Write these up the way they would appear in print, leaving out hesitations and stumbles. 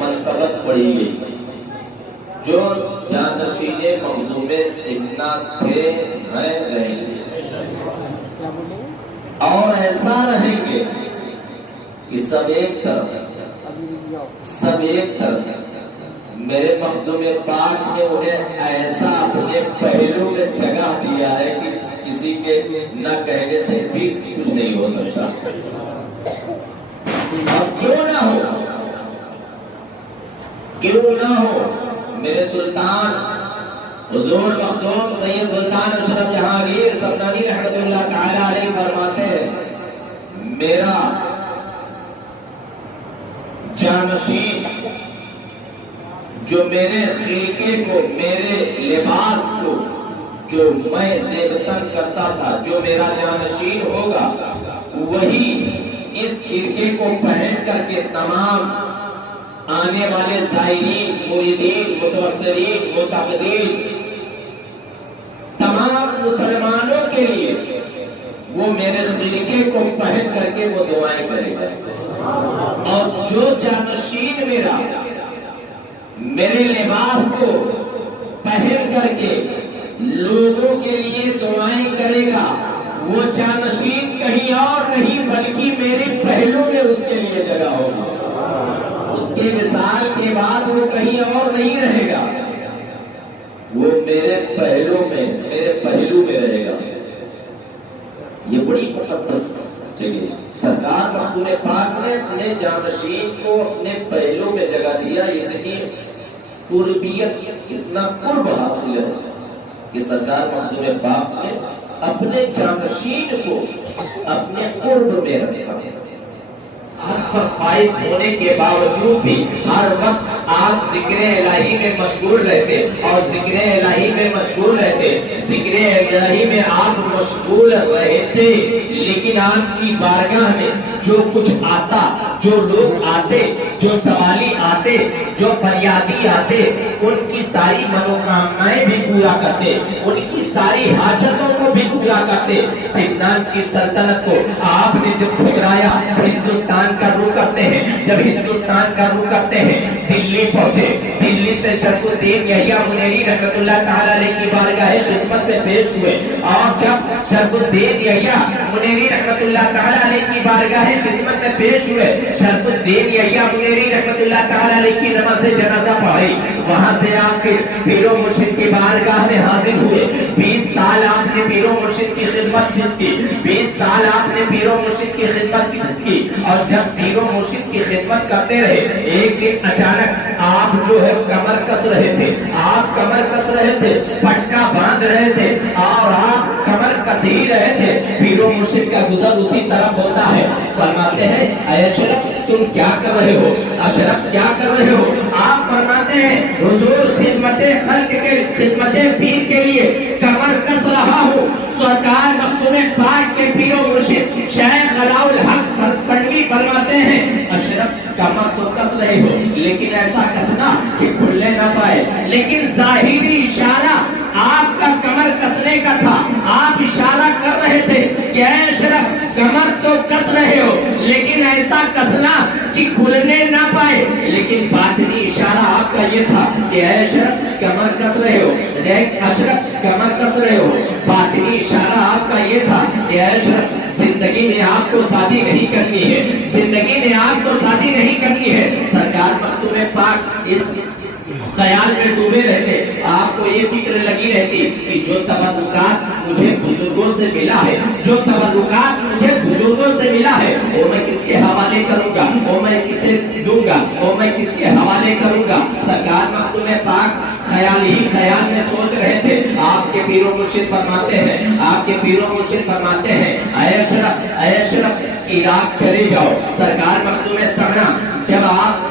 منقبت پڑھی گئی جو جانشین مخدوم سمنا تھے رہیں گے اور ایسا رہیں گے کہ سب ایک طرف میرے مخدوم پاک نے انہیں ایسا اپنے پہلو میں جگہ دیا ہے کہ کسی کے نہ کہنے سے بھی کچھ نہیں ہو سکتا. اب کیوں نہ ہو میرے سلطان حضور مخدوم سید سلطان اشرف جہانگیر سمنانی رحمت اللہ تعالی علیہ فرماتے ہیں میرا جانشین جو میرے خلقے کو میرے لباس کو جو میں زیبتن کرتا تھا جو میرا جانشین ہوگا وہی اس خرقے کو پہن کر کے تمام آنے والے زائرین مریدین متوسلین متعبدین تمام مسلمانوں کے لیے وہ میرے خلقے کو پہن کر کے وہ دعائیں کرے گا. اور جو جانشین میرے لباس کو پہن کر کے لوگوں کے لیے دعائیں کرے گا وہ جانشین کہیں اور نہیں بلکہ میرے پہلو میں اس کے لیے جگہ ہوگا. اس کے وصال کے بعد وہ کہیں اور نہیں رہے گا وہ میرے پہلو میں رہے گا. یہ بڑی مقدس جگہ سرکار مخدوم پاک نے اپنے جانشین کو اپنے پہلو میں جگہ دیا. اتنی قربیت اتنا قرب حاصل ہے کہ سرکار مخدوم پاک نے اپنے جانشین کو اپنے قرب میں رکھا. حق پر فائز ہونے کے باوجود بھی ہر وقت آپ ذکر الہی میں مشغول رہتے اور ذکر الہی میں مشغول رہتے ذکر الہی میں آپ مشغول رہتے لیکن آپ کی بارگاہ میں جو کچھ آتا جو لوگ آتے جو سوالی آتے جو فریادی آتے ان کی ساری منوکامنائیں بھی پورا کرتے ان کی ساری حاجتوں کو بھی پورا کرتے. سمنان کی سلطنت کو آپ نے جب ٹھکرایا ہندوستان کا رخ کرتے ہیں جب ہندوستان کا رخ کرتے ہیں دلی پہنچے. دلی سے شرف الدین یحییٰ منیری رحمت اللہ تعالی علیہ کی بارگاہ خدمت میں پیش ہوئے اور جب شرف الدین یحییٰ منیری رحمت اللہ تعالی علیہ کی بارگاہ خدمت میں پیش ہوئے شرف الدین یحییٰ منیری رحمت اللہ تعالی علیہ کی نماز جنازہ پڑھی. وہاں سے آپ پھر پیر و مرشد کی بارگاہ میں حاضر ہوئے. 20 سال آپ نے پیر و مرشد کی خدمت کی 20 سال آپ نے پیر و مرشد کی خدمت کی اور جب پیر و مرشد کی خدمت کرتے رہے ایک دن اچانک آپ جو ہے کمر کس رہے تھے پٹکا باندھ رہے تھے اور آپ کمر کس ہی رہے تھے. پیر و مرشد کا گزر اسی طرف ہوتا ہے. فرماتے ہیں اے اشرف تم کیا کر رہے ہو اشرف کیا کر رہے ہو. آپ فرماتے ہیں حضور خدمت خلق کے خدمت پیر کے لیے کمر کس رہا ہو. سرکار مخدوم پاک کے پیر و مرشد شیخ علاء الحق پٹوی فرماتے ہیں اشرف کمر تو کس رہے ہو لیکن ایسا کسنا کہ کھلنے نہ پائے. لیکن ظاہری اشارہ آپ کا کمر کسنے کا تھا. آپ اشارہ کر رہے تھے کہ اے اشرف کمر تو کس رہے ہو لیکن ایسا کسنا کہ کھلنے نہ پائے. لیکن باطنی اشارہ آپ کا یہ تھا کہ اے اشرف کمر کس رہے ہو اشرف کمر کس رہے ہو. باطنی اشارہ آپ کا یہ تھا کہ اے اشرف زندگی میں آپ کو شادی نہیں کرنی ہے زندگی میں آپ کو شادی نہیں کرنی ہے. سرکار مخدوم پاک اس خیال میں ڈوبے رہتے. آپ کو یہ فکر لگی رہتی کہ جو تبرکات مجھے بزرگوں سے ملا ہے جو تبرکات مجھے بزرگوں سے ملا ہے وہ میں کس کے حوالے کروں گا وہ میں کسے دوں گا وہ میں کس کے حوالے کروں گا. سرکار مخدوم پاک خیال ہی خیال میں سوچ رہے تھے. آپ کے پیر و مرشد فرماتے ہیں اے اشرف عراق چلے جاؤ. سرکار مخدوم سمنا جب آپ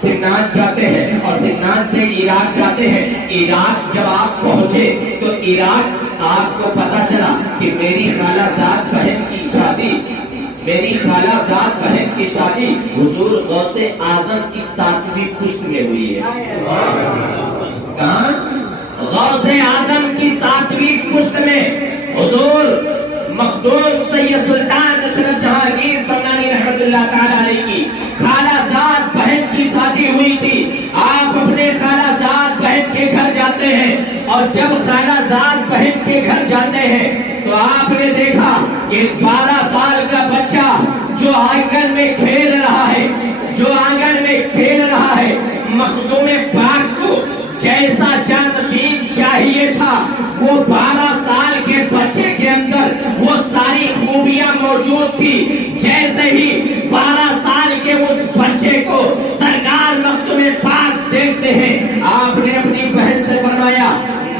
سمنان جاتے ہیں اور سمنان سے عراق جاتے ہیں عراق جب آپ پہنچے تو عراق آپ کو پتا چلا کہ میری خالہ زاد بہن کی شادی حضور غوث اعظم کی 7ویں پشت میں ہوئی ہے. کہاں غوث اعظم کی 7ویں پشت میں حضور مخدوم سید سلطان اشرف جہانگیر سمنانی رحمت اللہ تعالی علیہ کی خالہ زاد بہن کی شادی ہوئی. اور جب خالہ زاد بہن کے گھر جاتے ہیں تو آپ نے دیکھا کہ 12 سال کا بچہ جو آنگن میں کھیل رہا ہے، مخدوم پاک کو جیسا جانشین چاہیے تھا وہ 12 سال کے بچے کے اندر وہ ساری خوبیاں موجود تھی۔ جیسے ہی 12 سال کے اس بچے کو سرکار مخدوم پاک دیکھتے ہیں، آپ نے اپنی بہن سے فرمایا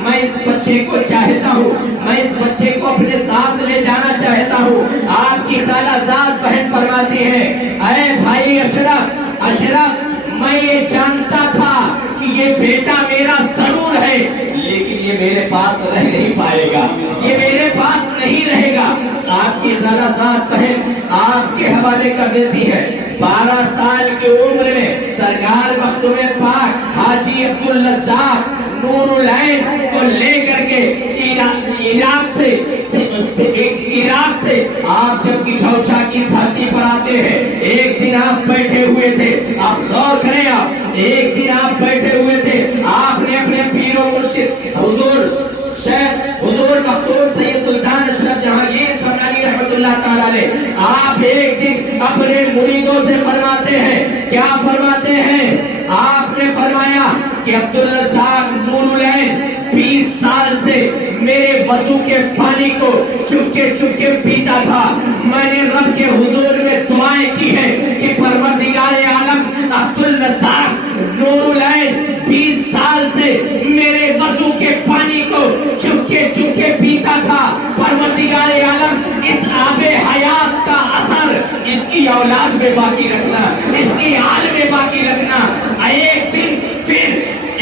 میں اس بچے کو چاہتا ہوں، میں اس بچے کو اپنے ساتھ لے جانا چاہتا ہوں۔ آپ کی خالہ زاد بہن فرماتی ہے اے بھائی اشرف میں یہ جانتا تھا کہ یہ بیٹا میرا ضرور ہے، لیکن یہ میرے پاس رہ نہیں پائے گا، یہ میرے پاس نہیں رہے گا۔ آپ کی خالہ زاد بہن آپ کے حوالے کر دیتی ہے۔ 12 سال کی عمر میں سرکار مخدوم پاک حاجی عبدالرزاق نور العین کو لے کر کے عراق سے آپ جب کی چھوچا کی دھرتی پر آتے ہیں، ایک دن آپ بیٹھے ہوئے تھے، آپ غور کریں، آپ ایک دن آپ بیٹھے ہوئے تھے، آپ نے اپنے پیر و مرشد حضور مختوم سید سلطان اشرف جہانگیر سمنانی رحمت اللہ تعالیٰ علیہ، آپ ایک دن اپنے مریدوں سے فرماتے ہیں، کیا فرماتے ہیں؟ آپ نے فرمایا کہ عبدالرزاق نور العین 20 سال سے میرے وضو کے پانی کو چپکے چپکے پیتا تھا، میں نے رب کے حضور میں دعائیں کی ہے کہ پروردگار عالم عبدالرزاق نور العین 20 سال سے میرے وضو کے پانی کو چپکے چپکے پیتا تھا، پروردگار عالم اس آب حیات کا اثر اس کی اولاد میں باقی رکھنا، اس کی آل میں باقی رکھنا۔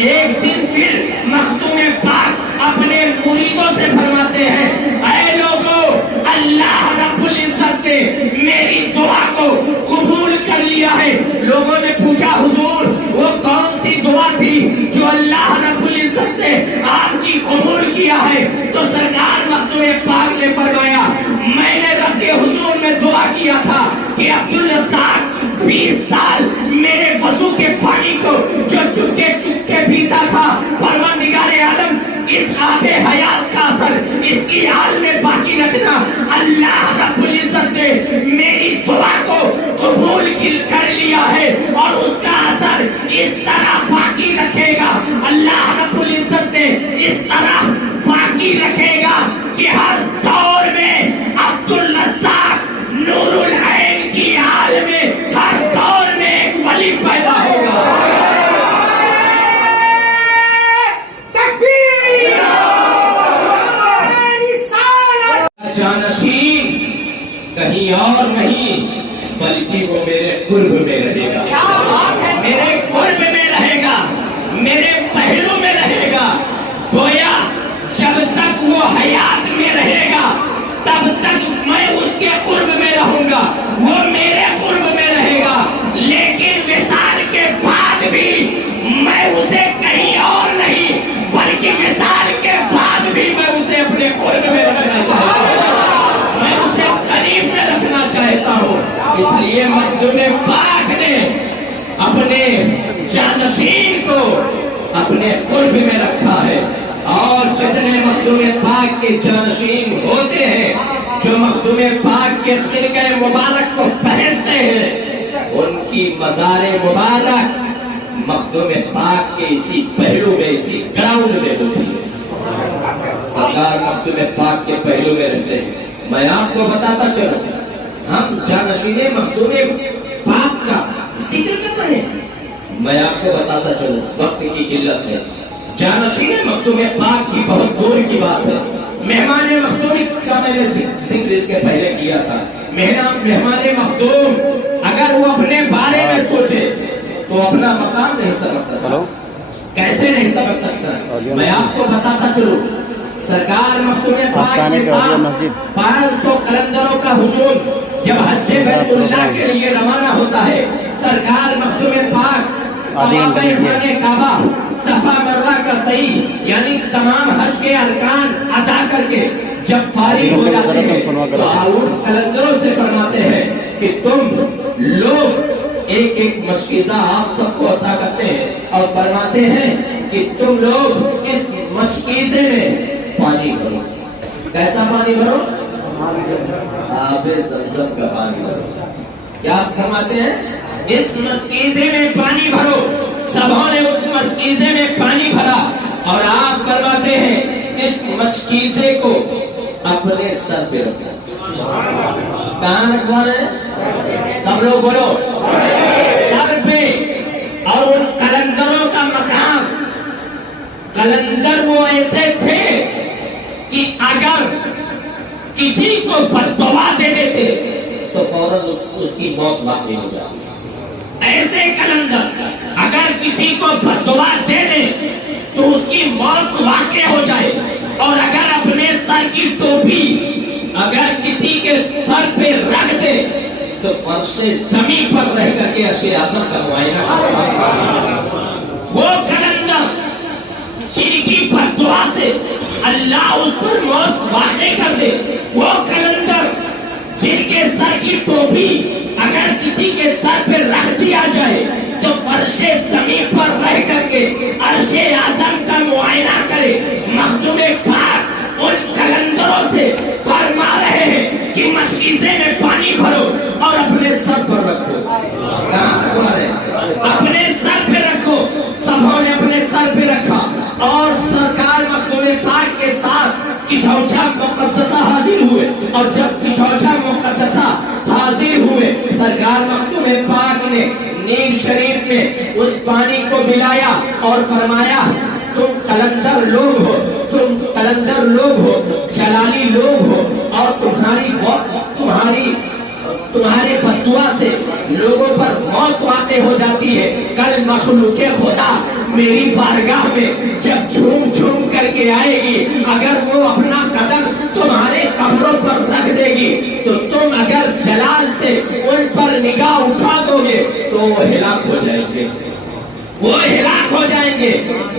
ایک دن پھر مخدوم پاک اپنے مریدوں سے فرماتے ہیں اے لوگو، اللہ رب العزت نے میری دعا کو قبول کر لیا ہے۔ لوگوں نے پوچھا حضور وہ کون سی دعا تھی جو اللہ رب العزت نے آپ کی قبول کیا ہے؟ تو سرکار مخدوم پاک نے فرمایا میں نے رب کے حضور میں دعا کیا تھا کہ عبدالرزاق 20 سال میرے وضو کے پانی کو جو چپکے چپکے پیتا تھا، پروردگار عالم اس آب حیات کا اثر اس کی حال میں باقی رکھنا۔ اللہ رب العزت نے میری دعا کو قبول کر لیا ہے اور اس کا اثر اس طرح باقی رکھے گا، اللہ رب العزت نے اس طرح باقی رکھے گا کہ ہر دور میں عبدالرزاق نور العین کی حال میں ہر دور میں ایک ولی پیدا ہوگا۔ جانشین کہیں اور نہیں بلکہ وہ میرے قرب میں رہے گا، میرے قرب میں رہے گا، میرے پہلو میں رہے گا۔ گویا جب تک وہ حیات میں رہے گا تب تک میں اس کے قرب میں رہوں گا، وہ میرے قرب میں رہے گا، لیکن وصال کے بعد بھی میں اسے کہیں اور نہیں بلکہ وصال کے بعد بھی میں اسے اپنے قرب میں رکھنا چاہتا ہوں، میں اسے قریب میں رکھنا چاہتا ہوں۔ اس لیے مخدوم پاک نے اپنے جانشین کو اپنے قرب میں رکھا ہے، اور جتنے مخدوم پاک کے جانشین ہوتے ہیں جو مخدوم پاک کے خرقہ مبارک کو پہنتے ہیں، ان کی مزار مبارک مخدوم پاک کے اسی پہلو میں، اسی گراؤنڈ میں ہوتی ہے۔ سرکار مخدوم پاک کے پہلو میں رہتے ہیں۔ میں آپ کو بتاتا چلوں، ہم جانشین مخدوم پاک کا ذکر کر رہے ہیں، میں آپ کو بتاتا چلوں، وقت کی قلت ہے، جانشین مخدوم پاک کی بہت دور کی بات ہے۔ مہمان مخدوم کا میں نے ذکر اس کے پہلے کیا تھا۔ مہمان مخدوم اگر وہ اپنے بارے میں سوچے تو اپنا مقام نہیں سمجھ سکتا، کیسے نہیں سمجھ سکتا؟ میں آپ کو بتاتا چلوں، سرکار مخدوم پاک کے ساتھ 500 قلندروں کا ہجوم جب حج بیت اللہ کے لیے روانہ ہوتا ہے، سرکار مخدوم پاک طواف خانہ کعبہ، صفا مروہ کا سعی یعنی تمام حج کے ارکان ادا کر کے جب فارغ ہو جاتے ہیں تو ان قلندروں سے فرماتے ہیں کہ تم لوگ ایک ایک مشکیزہ آپ سب کو عطا کرتے ہیں اور فرماتے ہیں کہ تم لوگ اس مشکیزے میں پانی بھرو. کیسا پانی بھرو؟ آب زمزم کا پانی بھرو. کیا آپ فرماتے ہیں؟ اس مشکیزے میں پانی بھرو. سبھوں نے اس مشکیزے میں پانی بھرا اور آپ فرماتے ہیں اس مشکیزے کو اپنے سر پہ رکھو. کہاں رکھوا رہے ہیں؟ سب لوگ بولو. سر پہ. اور ان قلندروں کا مقام، قلندر وہ ایسے تھے کہ اگر کسی کو بددعا دے دیتے تو فوراً اس کی موت واقع ہو جاتی. ایسے قلندر اگر کسی کو بددعا دے دیں تو اس کی موت واقع ہو جائے. اور اگر اپنے سر کی ٹوپی اگر کسی کے سر پہ رکھ دے تو فرش زمین پر رہ کر کے عرش اعظم کا معائنہ کرے. وہ قلندر جن کی بددعا سے اللہ اس پر موت واقع کر دے، وہ قلندر جن کے سر کی ٹوپی اگر کسی کے سر پہ رکھ دیا جائے تو فرش زمین پر رہ کر کے عرش اعظم کا معائنہ کرے. مخدوم پاک ان قلندروں سے فرما رہے ہیں کہ مشکیزے میں پانی بھرو اور اپنے سر پر رکھو. اپنے سر پہ رکھو. سبھوں نے اپنے سر پہ رکھا اور سرکار مخدوم پاک کے ساتھ کچھوچا مقدسہ حاضر ہوئے. اور جب کچھوچا مقدسہ حاضر ہوئے سرکار مخدوم پاک نے نیل شریف میں اس پانی کو ملایا اور فرمایا تم قلندر لوگ ہو، تم قلندر لوگ ہو، جلالی لوگ ہو اور تمہارے بددعا سے لوگوں پر موت واقع ہو جاتی ہے. کل مخلوق خدا میری بارگاہ میں جب جھوم جھوم کر کے آئے گی، اگر وہ اپنا قدم تمہارے قبروں پر رکھ دے گی تو تم اگر جلال سے ان پر نگاہ اٹھا دو گے تو وہ ہلاک ہو جائیں گے. وہ ہلاک ہو جائیں گے.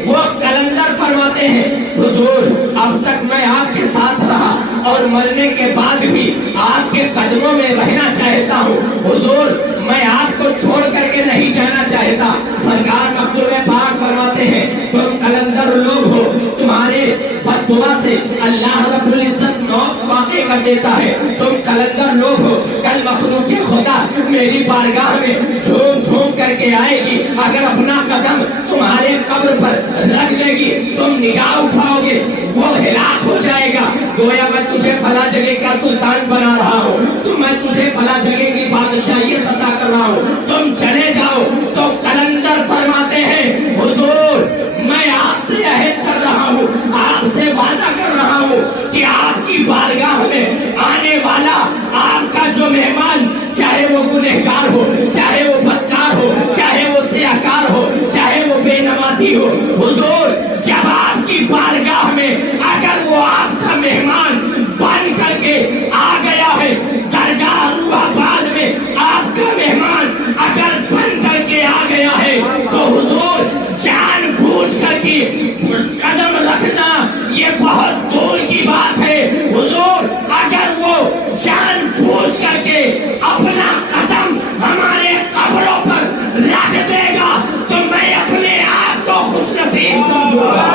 وہ قلندر فرماتے ہیں حضور اب تک میں آپ کے ساتھ رہا اور مرنے کے بعد بھی آپ کے قدموں میں رہنا چاہتا ہوں. حضور میں آپ کو چھوڑ کر کے نہیں جانا چاہتا. سرکار مخدوم پاک فرماتے ہیں تم قلندر لوگ ہو، تمہارے بددعا سے اللہ رب العزت موت واقع کر دیتا ہے. تم قلندر لوگ ہو. کل مخلوق خدا میری بارگاہ میں جھوم جھوم کر کے آئے گی، اگر اپنا قدم تمہارے قبر پر رکھ لے گی تم نگاہ اٹھاؤ گے وہ ہلاک ہو جائے گا. گویا میں تجھے فلاں جگہ کا سلطان بنا رہا ہوں، تو میں تجھے فلاں جگہ کی بادشاہیت عطا کر رہا ہوں، تم چلے جاؤ. تو قلندر فرماتے ہیں حضور میں آپ سے عہد کر رہا ہوں، آپ سے وعدہ کر رہا ہوں کہ آپ کی بارگاہ میں آنے والا آپ کا جو مہمان، چاہے وہ گنہگار ہو، چاہے وہ بدکار ہو، چاہے وہ سیاہکار ہو، چاہے وہ بے نمازی ہو، حضور جب آپ کی بارگاہ میں اگر وہ آپ کا مہمان بن کر کے آ گیا ہے، درگاہ روح آباد میں آپ کا مہمان اگر بن کر کے آ گیا ہے تو حضور جان بوجھ کر کے قدم رکھنا یہ بہت دور کی بات ہے. حضور اگر وہ جان بوجھ کر کے اپنا قدم ہمارے قبروں پر رکھ دے گا تو میں اپنے آپ کو خوش نصیب سمجھوں گا.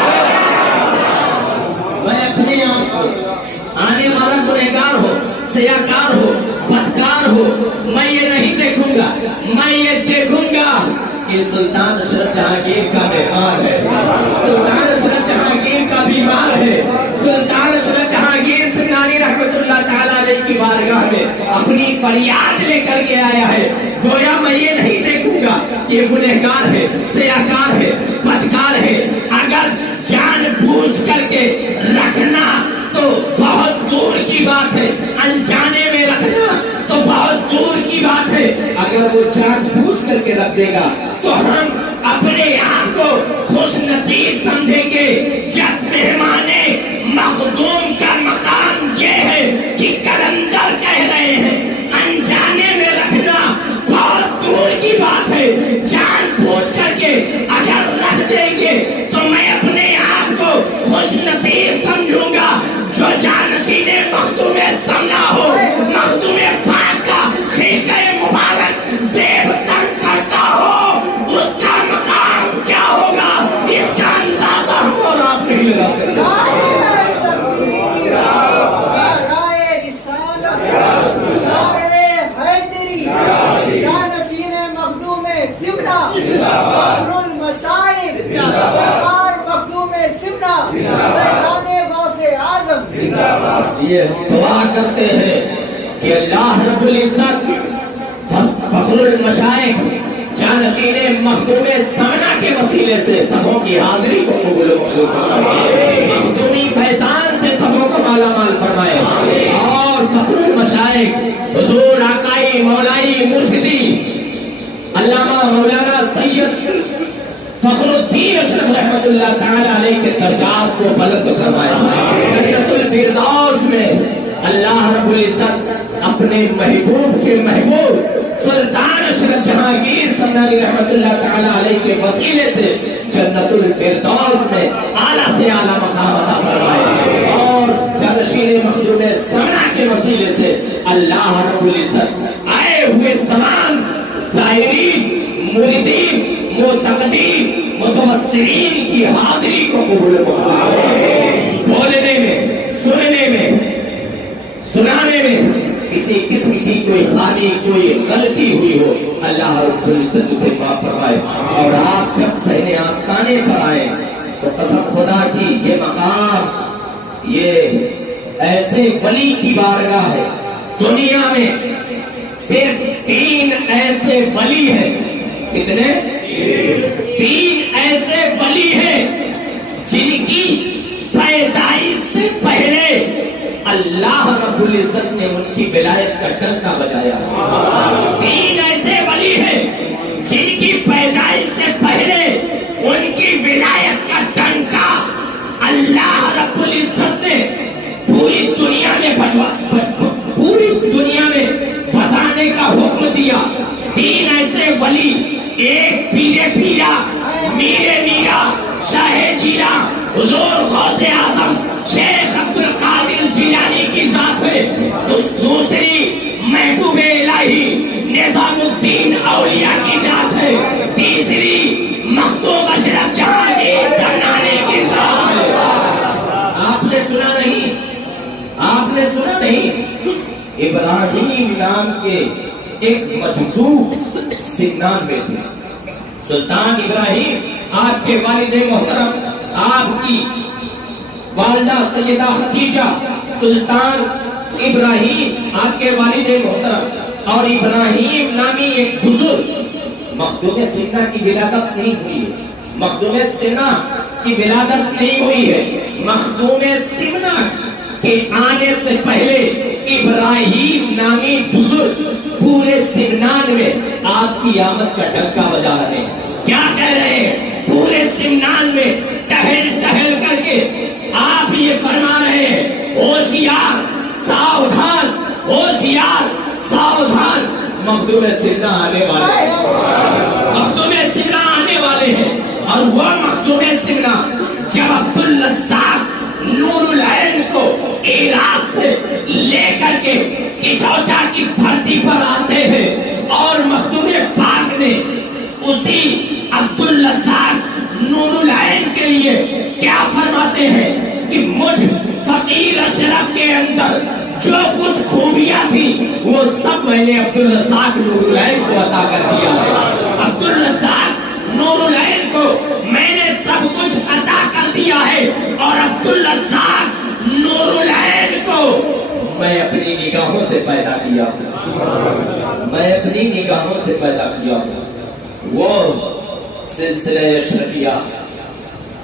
میں اپنے آپ کو آنے والا گنہگار ہو، سیاہکار ہو، بدکار ہو، میں یہ نہیں دیکھوں گا. میں یہ دیکھوں گا کہ سلطان اشرف جہانگیر کا بیمار ہے، سلطان اشرف جہانگیر کا بیمار ہے. سلطان اشرف جہانگیر سنانی رحمت اللہ تعالیٰ علیہ کی بارگاہ میں اپنی فریاد لے کر کے آیا ہے. گویا میں یہ نہیں دیکھوں گا یہ گنہگار ہے، سیاہکار ہے، بدکار ہے. اگر جان بوجھ کر کے رکھنا تو بہت دور کی بات ہے، انجانے میں رکھنا تو بہت دور کی بات ہے. اگر وہ جان بوجھ کر کے رکھ دے گا تو ہم اپنے آپ کو خوش نصیب سمجھیں گے. جب مہمانے مخدوم کا مقام یہ ہے کہ قلندر کہہ رہے ہیں انجانے میں رکھنا بہت دور کی بات ہے. جان بوجھ کر کے اگر رکھ دیں گے تو میں اپنے آپ کو خوش نصیب سمجھوں گا. جو جانشین مخدوم سمنا ہو، مخدوم پاک کا خیقہ مبارک زیب تن کرتا ہو، اس کا مقام کیا ہوگا اس کا اندازہ ہم اور آپ نہیں لگا فخر المشائخ سرکار مخدوم سمنا سلطان غوث اعظم. اس لیے ہم دعا کرتے ہیں کہ اللہ رب العزت فخر المشائخ جانشین مخدوم سمنا کے وسیلے سے سبوں کی حاضری کو قبول و منظور فرمائے، مخدومی فیضان سے سبوں کو مالا مال فرمائے، اور فخر المشائخ حضور آقائی مولائی مرشدی علامہ مولانا سید فخر الدین اشرف رحمت اللہ تعالی علیہ کے درجات کو بلند فرمائے، جنت الفردوس میں اللہ رب العزت اپنے محبوب کے محبوب سلطان اشرف جہانگیر سمنانی رحمت اللہ تعالی علیہ کے وسیلے سے جنت الفردوس میں اعلیٰ سے اعلیٰ مقام عطا فرمائے، اور جانشین مخدوم سمنا کے وسیلے سے اللہ رب العزت آئے ہوئے تمام زائرین مریدین معتقدین متوسرین کی حاضری کو قبول فرمائے، بولنے میں سننے میں سنانے میں کسی قسم کی کوئی خامی کوئی غلطی ہوئی ہو اللہ رب العزت اسے معاف فرمائے، اور آپ جب صحن آستانے پر آئے تو قسم خدا کی یہ مقام یہ ایسے ولی کی بارگاہ ہے، دنیا میں صرف 3 ایسے ولی ہیں، کتنے؟ 3 ایسے ولی ہیں جن کی پیدائش سے پہلے اللہ رب العزت نے ان کی ولایت کا ڈنکا بجایا۔ 3 ایسے ولی ہیں جن کی پیدائش سے پہلے ان کی ولایت کا ڈنکا اللہ رب العزت نے پوری دنیا میں بجانے کا حکم دیا۔ 3 ایسے ولی، ایک پیرے پیرا میرے میرا شاہ جیلا حضور غوث اعظم شیخ عبد القادر جیلانی کی ذات ہے، دوسری محبوب الہی نظام الدین اولیاء کی ذات ہے، تیسری مخدوم اشرف جہانگیر سمنانی کی ذات ہے۔ آپ نے سنا نہیں؟ آپ نے سنا نہیں؟ ابراہیم نام کے ایک مجذوب سمنان میں تھے، سلطان ابراہیم آپ کے والد محترم آپ کی والدہ سیدہ خدیجہ، سلطان ابراہیم آپ کے والد محترم، اور ابراہیم نامی ایک بزرگ مخدوم سمنا کی ولادت نہیں ہوئی ہے، مخدوم سمنا کی ولادت نہیں ہوئی ہے، مخدوم سمنا کے آنے سے پہلے ابراہیم نامی بزرگ پورے سمنان میں آپ کی آمد کا ڈنکا بجا رہے ہیں۔ کیا کہہ رہے ہیں؟ پورے سمنان میں ٹہل ٹہل کر کے آپ یہ فرما رہے ہیں، ہوشیار ساودھان، ہوشیار ساودھان، مخدوم سمنا آنے والے ہیں، مخدوم سمنا آنے والے ہیں۔ اور وہ مخدوم سمنا جب عبدالرزاق نور العین کو عراق سے لے کر کے کچوچا کی دھرتی پر آتے ہیں، اور مخدوم پاک نے اسی عبدالرزاق نور العین کے لیے کیا فرماتے ہیں کہ مجھ فقیر اشرف کے اندر جو کچھ خوبیاں تھی وہ سب میں نے عبدالرزاق نور العین کو عطا کر دیا ہے، عبدالرزاق نور العین کو میں نے سب کچھ عطا کر دیا ہے، اور عبدالرزاق نور العین کو میں اپنی نگاہوں سے پیدا کیا ہوں، میں اپنی نگاہوں سے پیدا کیا ہوں۔ وہ سلسلہ اشرفیہ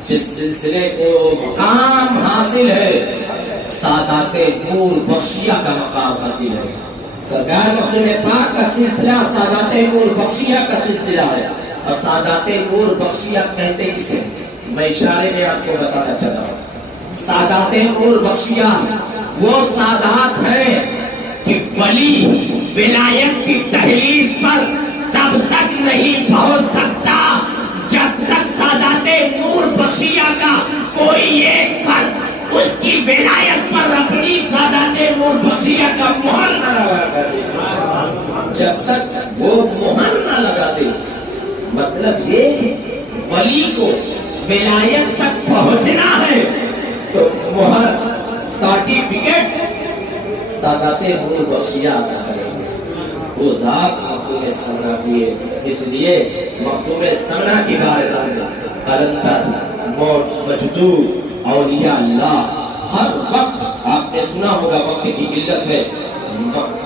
جس سلسلے کو مقام حاصل ہے، سادات نور بخشیہ کا مقام حاصل ہے، سرکار مخدوم پاک کا سلسلہ سادات نور بخشیہ کا سلسلہ ہے، اور سادات نور بخشیہ کہتے کسے؟ میں اشارے میں آپ کو بتانا چاہتا ہوں۔ سادات نور بخشیہ وہ سادات ہیں کہ ولی ولایت کی تحلیل پر تب تک نہیں پہنچ سکتا جب تک سادات نور بخشیہ کا کوئی ایک فرد اس کی ولایت پر اپنی سادات نور بخشیہ کا مہر نہ لگا دے، جب تک وہ مہر نہ لگا دے۔ مطلب یہ ولی کو ولایت تک پہنچنا ہے تو مہر سرٹیفکیٹ سادات نور بخشیہ عطا کرے، وہ ذات مخدوم سمنا دیے۔ اس لیے مخدوم سمنا کی بارگاہ میں قلندر موت مجدود اولیاء اللہ ہر وقت آپ نے سنا ہوگا وقت کی قلت ہے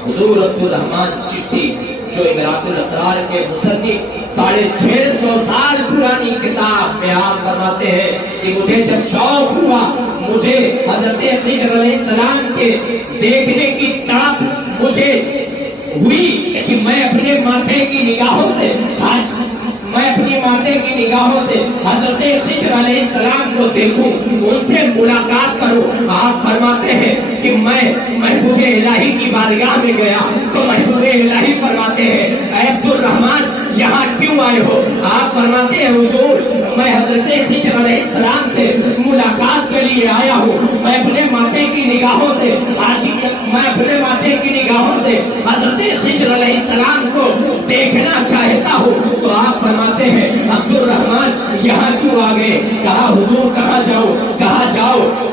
حضور عبدالرحمن چشتی جو امراۃ الاسرار کے مصنف 650 سال پرانی کتاب میں آپ فرماتے ہیں کہ مجھے جب شوق ہوا مجھے حضرت خضر علیہ السلام کے دیکھنے کی تڑپ مجھے ہوئی کہ میں اپنے ماتھے کی نگاہوں سے حضرت خضر علیہ السلام کو دیکھوں ان سے ملاقات کروں آپ فرماتے ہیں کہ میں محبوب الہی کی بارگاہ میں گیا تو محبوب الہی فرماتے ہیں اے عبدالرحمن یہاں کیوں آئے ہو آپ فرماتے ہیں حضور میں حضرت خضر علیہ السلام سے ملاقات کے لیے آیا ہوں میں اپنے ماتھے کی نگاہوں سے حضرت خضر علیہ السلام کو دیکھنا چاہتا ہوں تو آپ فرماتے ہیں عبدالرحمن یہاں کیوں آ گئے کہا حضور کہاں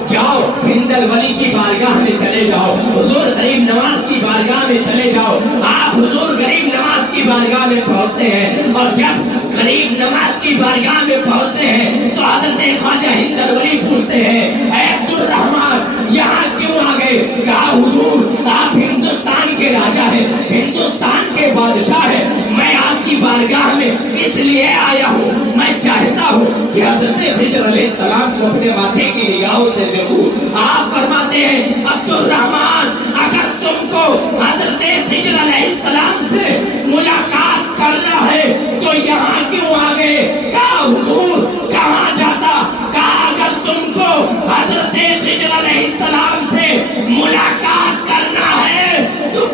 جاؤ ہند الولی کی بارگاہ میں چلے جاؤ حضور غریب نواز کی بارگاہ میں چلے جاؤ آپ حضور غریب نواز کی بارگاہ میں پہنچتے ہیں اور جب غریب نواز کی بارگاہ میں پہنچتے ہیں تو حضرت خواجہ ہند الولی پوچھتے ہیں اے عبدالرحمن یہاں کیوں آ گئے کہا حضور آپ ہندوستان کے راجا ہیں ہندوستان کے بادشاہ ہیں میں آپ کی بارگاہ میں اس لیے آیا ہوں میں چاہتا ہوں کہ حضرت خضر علیہ السلام کو اپنے ماتھے کی نگاہوں سے دیکھوں آپ فرماتے ہیں عبدالرحمن اگر تم کو حضرت خضر علیہ السلام سے ملاقات کرنا ہے تو یہاں کیوں آ گئے کہا حضور کہاں جاتا کہا اگر تم کو حضرت خضر علیہ السلام سے ملاقات کرنا ہے تو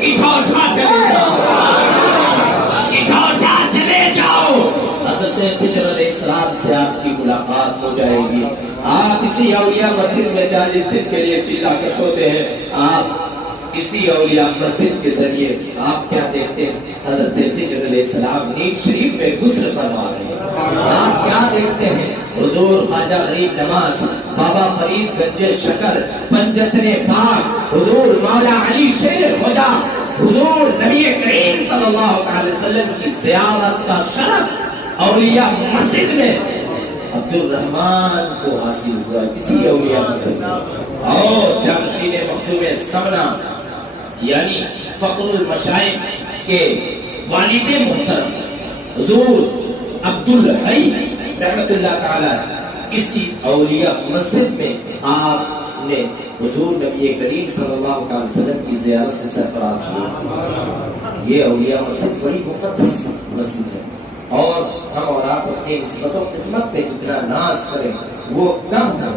چلے جاؤ حضرت خضر علیہ السلام سے آپ کی ملاقات ہو جائے گی آپ اسی اولیاء مسجد میں 40 دن کے لیے چلا کش ہوتے ہیں آپ اسی اولیاء مسجد کے ذریعے آپ کیا دیکھتے ہیں حضرت خضر علیہ السلام نیند شریف میں غسل فرما رہے ہیں آپ کیا دیکھتے ہیں حضور خواجہ غریب نواز بابا فرید گنج شکر پنجتن پاک حضور مولا علی شیر خدا حضور نبی کریم صلی اللہ علیہ وسلم کی زیارت کا شرف اولیاء مسجد میں عبدالرحمن کو حاصل ہوا اسی اولیاء مسجد میں اور جانشین مخدوم سمنا یعنی فخر المشائخ کے والد محترم حضور عبدالحی رحمت اللہ تعالی اسی اولیاء مسجد میں آپ نے حضور نبی کریم صلی اللہ علیہ وسلم کی زیارت سے سرفراز ہوا یہ اولیاء مسجد بڑی مقدس مسجد ہے اور ہم اور آپ اپنی نسبت و قسمت پہ جتنا ناز کریں وہ کم ہے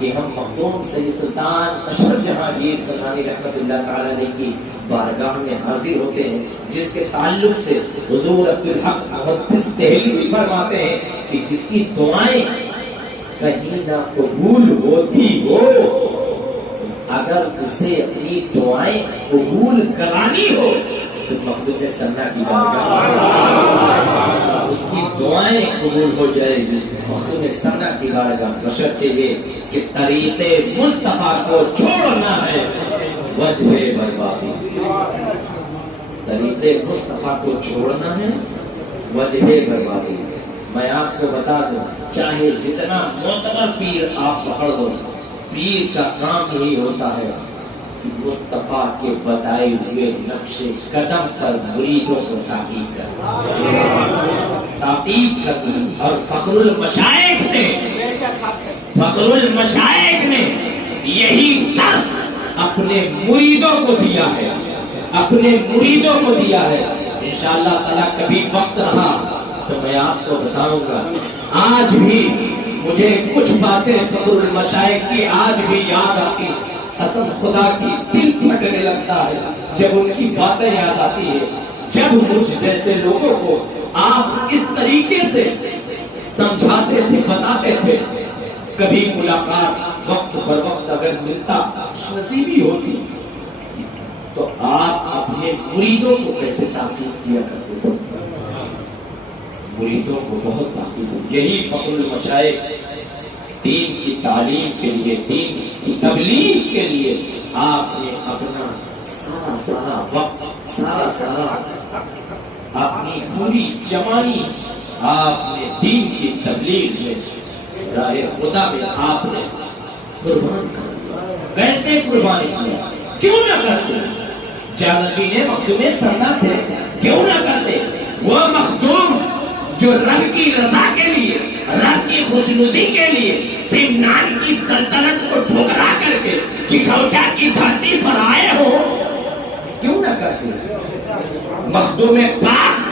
کہ ہم مخدوم سید سلطان اشرف جہاں گیر سلطانی رحمت اللہ تعالی علیہ کی بارگاہ میں حاضر ہوتے ہیں جس کے تعلق سے حضور عبدالحق محدث دہلوی فرماتے ہیں کہ جس کی دعائیں کہیں نہ قبول ہوتی ہو اگر اسے اپنی دعائیں قبول کرانی ہو تو مخدوم سمنا کی بارگاہ اس کی دعائیں قبول ہو جائے گی مخدوم سمنا کی بارگاہ بشرطے یہ کہ طریق مصطفیٰ کو چھوڑنا ہے وجہ بربادی طریق مصطفیٰ کو چھوڑنا ہے وجہ بربادی میں آپ کو بتا دوں چاہے جتنا معتبر پیر آپ پکڑ دو پیر کا کام یہی ہوتا ہے کہ مصطفیٰ کے بتائے ہوئے نقش قدم پر مریدوں کو تاکید کرنی اور فخر المشائخ نے یہی درس اپنے مریدوں کو دیا ہے انشاءاللہ تعالیٰ کبھی وقت رہا تو میں آپ کو بتاؤں گا آج بھی مجھے کچھ باتیں فخر المشائخ کی آج بھی یاد آتی قسم خدا کی دل پھٹنے لگتا ہے جب ان کی باتیں یاد آتی ہے جب مجھ جیسے لوگوں کو آپ اس طریقے سے سمجھاتے تھے بتاتے تھے کبھی ملاقات وقت پر وقت اگر ملتا نصیبی ہوتی تو آپ اپنے مریدوں کو کیسے تاکید کیا کرتے تھے مریدوں کو بہت تاکید ہوتی یہی فخر المشائخ دین کی تعلیم کے لیے دین کی تبلیغ کے لیے آپ نے اپنا سارا وقت اپنی پوری جوانی آپ نے دین کی تبلیغ میں راہ خدا میں آپ نے قربان کر دیا. کیسے قربانی کیا؟ کیوں نہ کرتے؟ جانشین مخدوم سرنا تھے، کیوں نہ کرتے؟ وہ مخدوم جو رب کی رضا کے لیے، رب کی خوشنودی کے لیے سمنان کی سلطنت کو ٹھکرا کر کے چچوچا کی دھرتی پر آئے ہو، کیوں نہ کرتے؟ مخدوم پاک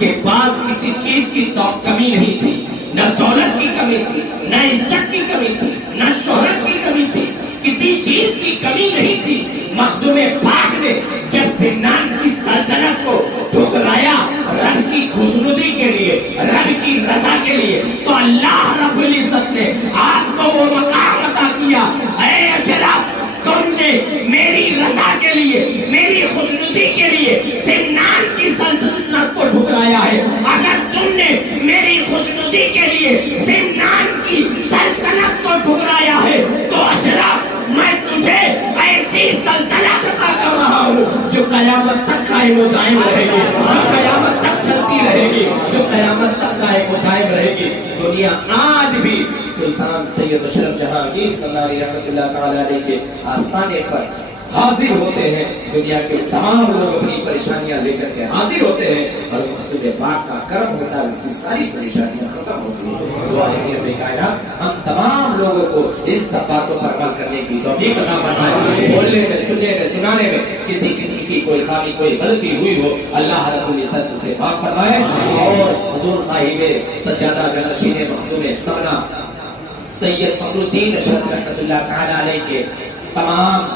کے پاس کسی چیز کی کمی نہیں تھی، نہ دولت کی کمی تھی، نہ عزت کی کمی تھی، نہ شہرت کی کمی تھی، کسی چیز کی کمی نہیں تھی. مخدوم پاک نے جب سمنان کی سلطنت کو ٹھکرایا رب کی خوشنودی کے لیے، رب کی رضا کے لیے، تو اللہ رب العزت نے آپ کو وہ مقام عطا کیا. اے اشراف، تم نے میری رضا کے لیے، میری خوشنودی کے لیے سمنان کی سلطنت کو ٹھکرایا ہے. اگر تم نے میری خوشنودی کے لیے سمنان کی سلطنت کو ٹھکرایا ہے تو اشراف، میں تجھے ایسی سلطنت عطا کر رہا ہوں جو قیامت تک قائم و دائم رہے گی، جو قیامت تک چلتی رہے گی، جو قیامت تک قائم و دائم رہے گی. دنیا آج بھی سلطان سید اشرف جہانگیر سناری رحمت اللہ تعالی علیہ کے آستانے پر حاضر ہوتے ہیں. دنیا کے تمام لوگ اپنی پریشانیاں لے کر کے حاضر ہوتے ہیں اور مخدوم پاک کا کرم ہوتا ہے، ان کی ساری پریشانیاں ختم ہوتی ہیں. دعا ہے کہ رب کائنات ہم تمام لوگوں کو ان سب باتوں پر عمل کرنے کی توفیق عطا فرمائے. بولنے میں، سننے میں، سنانے میں کسی کی کوئی خامی، کوئی غلطی ہوئی ہو، اللہ رب العزت سے معاف فرمائے. اور حضور صاحب سجادہ جانشین مخدوم سمنا سید فخر الدین اشرف رحمت اللہ تعالی علیہ کے تمام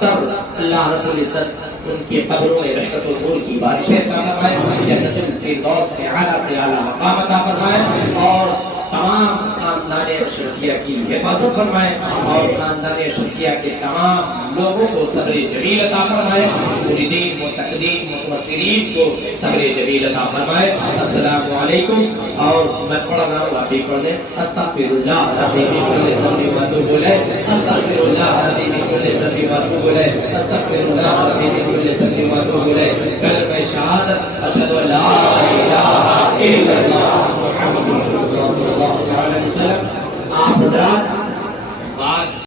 تر اللہ رب العزت ان کے قبروں میں رحمت و نور کی بارشیں عطا فرمائے، جنت الفردوس کے اعلیٰ سے اعلیٰ مقام عطا فرمائے، اور تمام خاندان اشرفیہ کی حفاظت فرمائے، اور خاندان اشرفیہ کے تمام لوگوں کو صبر جمیل عطا فرمائے، مریدین، معتقدین، متوسلین کو صبر جمیل عطا فرمائے. السلام علیکم. اور میں پڑھ رہا ہوں، آپ بھی پڑھ لیں. استغفر اللہ ربی من کل ذنب و اتوب الیہ، استغفر اللہ ربی من کل ذنب و اتوب الیہ، استغفر اللہ ربی من کل ذنب و اتوب الیہ. کلمہ شہادت اشہد ان لا الہ الا اللہ محمد رسول اللہ صلی اللہ علیہ وسلم. آپ حضرات